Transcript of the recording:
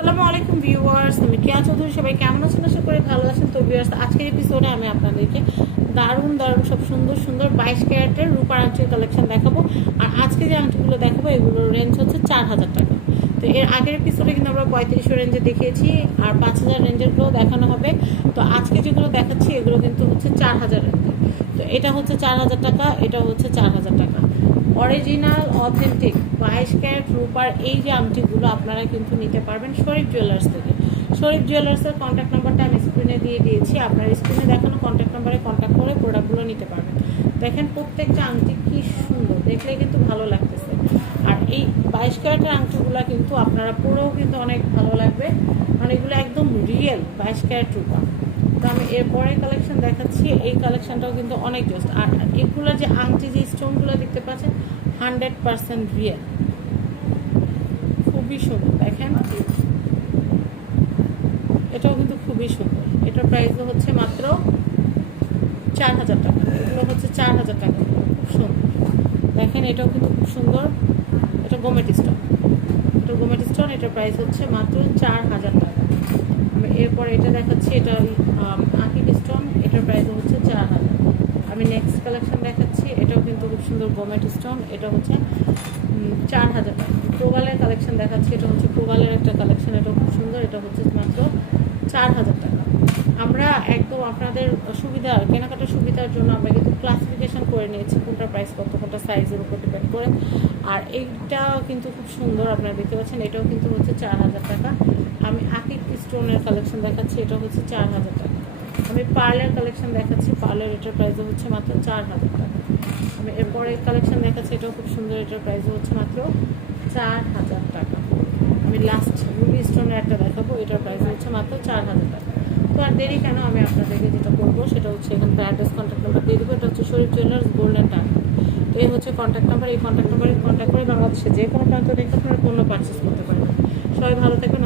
আসসালামু আলাইকুম ভিউয়ার্স আমি কেয়া চৌধুরী সবাই কেমন আছেন? আশা করি ভালো আছেন। তো ভিউয়ার্স, আজকের এপিসোডে আমি আপনাদেরকে দারুণ দারুণ, সব সুন্দর সুন্দর বাইশ ক্যারেটের রূপার আংটির কালেকশন দেখাবো। আর আজকে যে আংটিগুলো দেখাবো, এগুলোর রেঞ্জ হচ্ছে চার হাজার টাকা। তো এর আগের এপিসোডে কিন্তু আমরা পঁয়ত্রিশশো রেঞ্জে দেখিয়েছি, আর পাঁচ হাজার রেঞ্জেরগুলো দেখানো হবে। তো আজকে যেগুলো দেখাচ্ছি, এগুলো কিন্তু হচ্ছে চার হাজার রেঞ্জে তো এটা হচ্ছে চার হাজার টাকা, এটা হচ্ছে চার হাজার টাকা। অরিজিনাল অথেন্টিক বাইশ ক্যারেট রূপার এই যে আংটিগুলো আপনারা কিন্তু নিতে পারবেন শরীফ জুয়েলার্স থেকে। শরীফ জুয়েলার্সের কন্ট্যাক্ট নাম্বারটা আমি স্ক্রিনে দিয়ে দিয়েছি। আপনার স্ক্রিনে দেখানো কন্ট্যাক্ট নাম্বারে কন্ট্যাক্ট করে প্রোডাক্টগুলো নিতে পারবেন। দেখেন প্রত্যেকটা আংটি কী সুন্দর, দেখলে কিন্তু ভালো লাগতেছে। আর এই বাইশ ক্যারেটের আংটিগুলো কিন্তু আপনারা পরেও কিন্তু অনেক ভালো লাগবে। মানে এগুলো একদম রিয়েল বাইশ ক্যারেট রূপা। তো আমি এরপরে কালেকশন দেখাচ্ছি। এই কালেকশনটাও কিন্তু অনেক জোস্ট আর এগুলো যে আংটি, যে স্টোনগুলো দেখতে পাচ্ছেন হান্ড্রেড পার্সেন্ট রিয়েল খুবই সুন্দর, দেখেন। এটাও কিন্তু খুবই সুন্দর। এটার প্রাইসও হচ্ছে মাত্র চার হাজার টাকা। এগুলো হচ্ছে চার হাজার টাকা। খুব সুন্দর। দেখেন, এটাও কিন্তু খুব সুন্দর। এটা গোমেট স্টোন এটা গোমেট স্টোন এটার প্রাইস হচ্ছে মাত্র চার হাজার টাকা। এরপর এটা দেখাচ্ছি, এটা আঁকি স্টোন এটার প্রাইস হচ্ছে চার হাজার। আমি নেক্সট কালেকশন দেখাচ্ছি, এটাও কিন্তু খুব সুন্দর গোমেট স্টোন এটা হচ্ছে চার হাজার টাকা। প্রোবালের কালেকশন দেখাচ্ছি, এটা হচ্ছে প্রোবালের একটা কালেকশন এটাও খুব সুন্দর, এটা হচ্ছে মাত্র চার হাজার টাকা। আমরা একদম আপনাদের সুবিধা, কেনাকাটার সুবিধার জন্য আমরা কিন্তু ক্লাসিফিকেশন করে নিয়েছি, কোনটা প্রাইস কত, কোনটা সাইজের উপর ডিপেন্ড করে। আর এইটা কিন্তু খুব সুন্দর আপনারা দেখতে পাচ্ছেন, এটাও কিন্তু হচ্ছে চার হাজার টাকা। আমি আকিক স্টোনের কালেকশন দেখাচ্ছি এটা হচ্ছে চার হাজার টাকা। আমি পার্লের কালেকশন দেখাচ্ছি পার্লের এটার প্রাইসও হচ্ছে মাত্র চার হাজার টাকা। আমি এরপরে কালেকশন দেখাচ্ছি, এটাও খুব সুন্দর, এটার প্রাইসও হচ্ছে মাত্র চার হাজার টাকা। আমি লাস্ট রুবি স্টোনের একটা দেখাবো, এটার প্রাইস হচ্ছে মাত্র চার হাজার টাকা। তো আর দেরি কেন? আমি আপনাদেরকে যেটা করব সেটা হচ্ছে এখানকার অ্যাড্রেস কন্ট্যাক্ট নাম্বার দিয়ে দেবো। এটা হচ্ছে শরীফ জুয়েলার্স গোল্ডেন টাকা। তো এই হচ্ছে কন্ট্যাক্ট নাম্বার এই কন্ট্যাক্ট নাম্বারে কন্ট্যাক্ট করে বাংলাদেশে যে কোনো প্রান্ত থেকে আপনারা পণ্য পারচেস করতে পারবেন। সবাই ভালো থাকবেন।